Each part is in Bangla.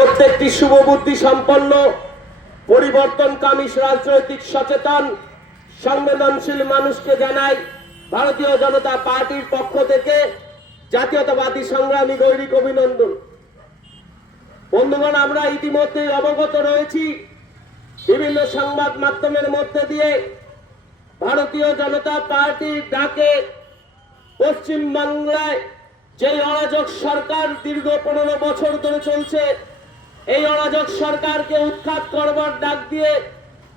প্রত্যেকটি শুভবুদ্ধি সম্পন্ন পরিবর্তনকামী রাজনৈতিক সচেতন সংবেদনশীল মানুষকে জানাই ভারতীয় জনতা পার্টির পক্ষ থেকে জাতীয়তাবাদী সংগ্রামী গৈরিক অভিনন্দন। বন্ধুগণ, আমরা ইতিমধ্যে অবগত রয়েছি বিভিন্ন সংবাদ মাধ্যমের মধ্যে দিয়ে ভারতীয় জনতা পার্টির ডাকে পশ্চিম বাংলায় যে অরাজক সরকার দীর্ঘ 15 বছর ধরে চলছে, এই অরাজক সরকারকে উৎখাত করবার ডাক দিয়ে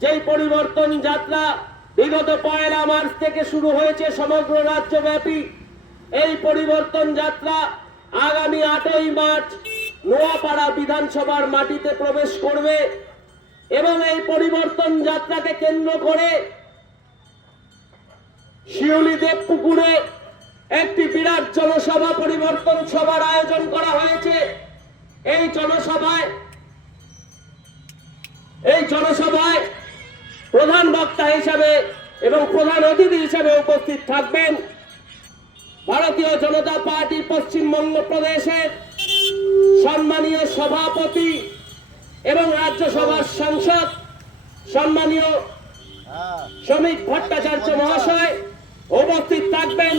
যেই পরিবর্তন যাত্রা বিগত 1 মার্চ থেকে শুরু হয়েছে সমগ্র রাজ্যব্যাপী, এই পরিবর্তন যাত্রা আগামী 8ই মার্চ নোয়াপাড়া বিধানসভার মাটিতে প্রবেশ করবে এবং এই পরিবর্তন যাত্রাকে কেন্দ্র করে শিউলি দেবপুকুরে একটি বিরাট জনসভা পরিবর্তন সভার আয়োজন করা হয়েছে। এই জনসভায় প্রধান বক্তা হিসাবে এবং প্রধান অতিথি হিসাবে উপস্থিত থাকবেন ভারতীয় জনতা পার্টি পশ্চিমবঙ্গ প্রদেশের সম্মানীয় সভাপতি এবং রাজ্যসভার সাংসদ সম্মানীয় শ্রমিক ভট্টাচার্য মহাশয়। উপস্থিত থাকবেন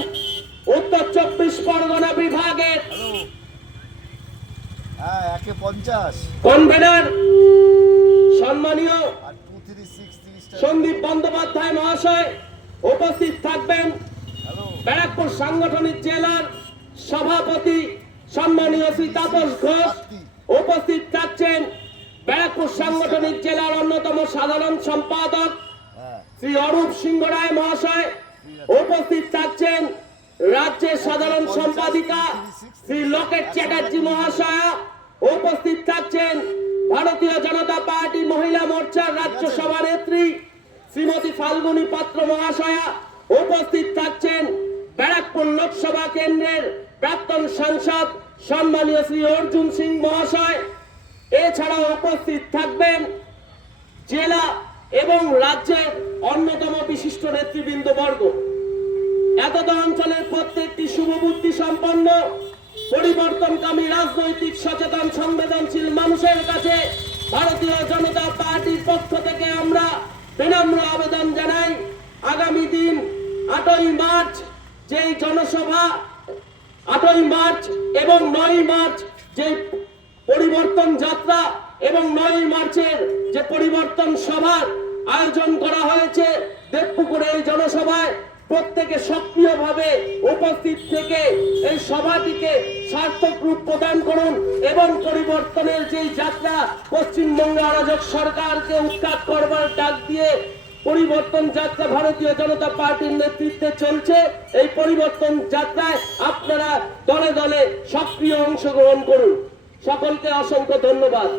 উত্তর 24 পরগনা বিভাগের কনভেনার সম্মানীয় সন্দীপ বন্দ্যোপাধ্যায় মহাশয়। উপস্থিত থাকবেন ব্যারাকপুর সাংগঠনিক জেলার সভাপতি সম্মানীয় শ্রী তাপস ঘোষ। উপস্থিত থাকছেন ব্যারাকপুর সাংগঠনিক জেলার অন্যতম সাধারণ সম্পাদক শ্রী অরূপ সিংহ রায় মহাশয়। উপস্থিত থাকছেন রাজ্যের সাধারণ সম্পাদিকা শ্রী লকেট চ্যাটার্জি মহাশয়া। উপস্থিত থাকছেন ভারতীয় জনতা পার্টি মহিলা মোর্চার রাজ্য সভানেত্রী শ্রীমতী ফাল্গুনী পাত্র মহাশয়া। উপস্থিত থাকছেন ব্যারাকপুর লোকসভা কেন্দ্রের প্রাক্তন সাংসদ সম্মানীয় শ্রী অর্জুন সিং মহাশয়। এছাড়াও উপস্থিত থাকবেন জেলা এবং রাজ্যের অন্যতম বিশিষ্ট নেতৃবৃন্দবর্গ। এতদ অঞ্চলের প্রত্যেকটি শুভবুদ্ধি সম্পন্ন পরিবর্তনকামী রাজনৈতিক সচেতন সংবেদনশীল মানুষের কাছে ভারতীয় জনতা পার্টির পক্ষ থেকে আমরা বিনম্র আবেদন জানাই, আগামী দিন 8ই মার্চ যেই জনসভা, 8ই মার্চ এবং 9ই মার্চ যে পরিবর্তন যাত্রা এবং 9ই মার্চের যে পরিবর্তন সভার আয়োজন করা হয়েছে দেবপুকুরে, এই জনসভায় প্রত্যেকে সক্রিয়ভাবে উপস্থিত থেকে এই সভাটিকে সার্থক রূপ প্রদান করুন এবং পরিবর্তনের যে যাত্রা পশ্চিমবঙ্গে অরাজক সরকারকে উৎখাত করবার ডাক দিয়ে পরিবর্তন যাত্রা ভারতীয় জনতা পার্টির নেতৃত্বে চলছে, এই পরিবর্তন যাত্রায় আপনারা দলে দলে সক্রিয় অংশগ্রহণ করুন। সকলকে অসংখ্য ধন্যবাদ।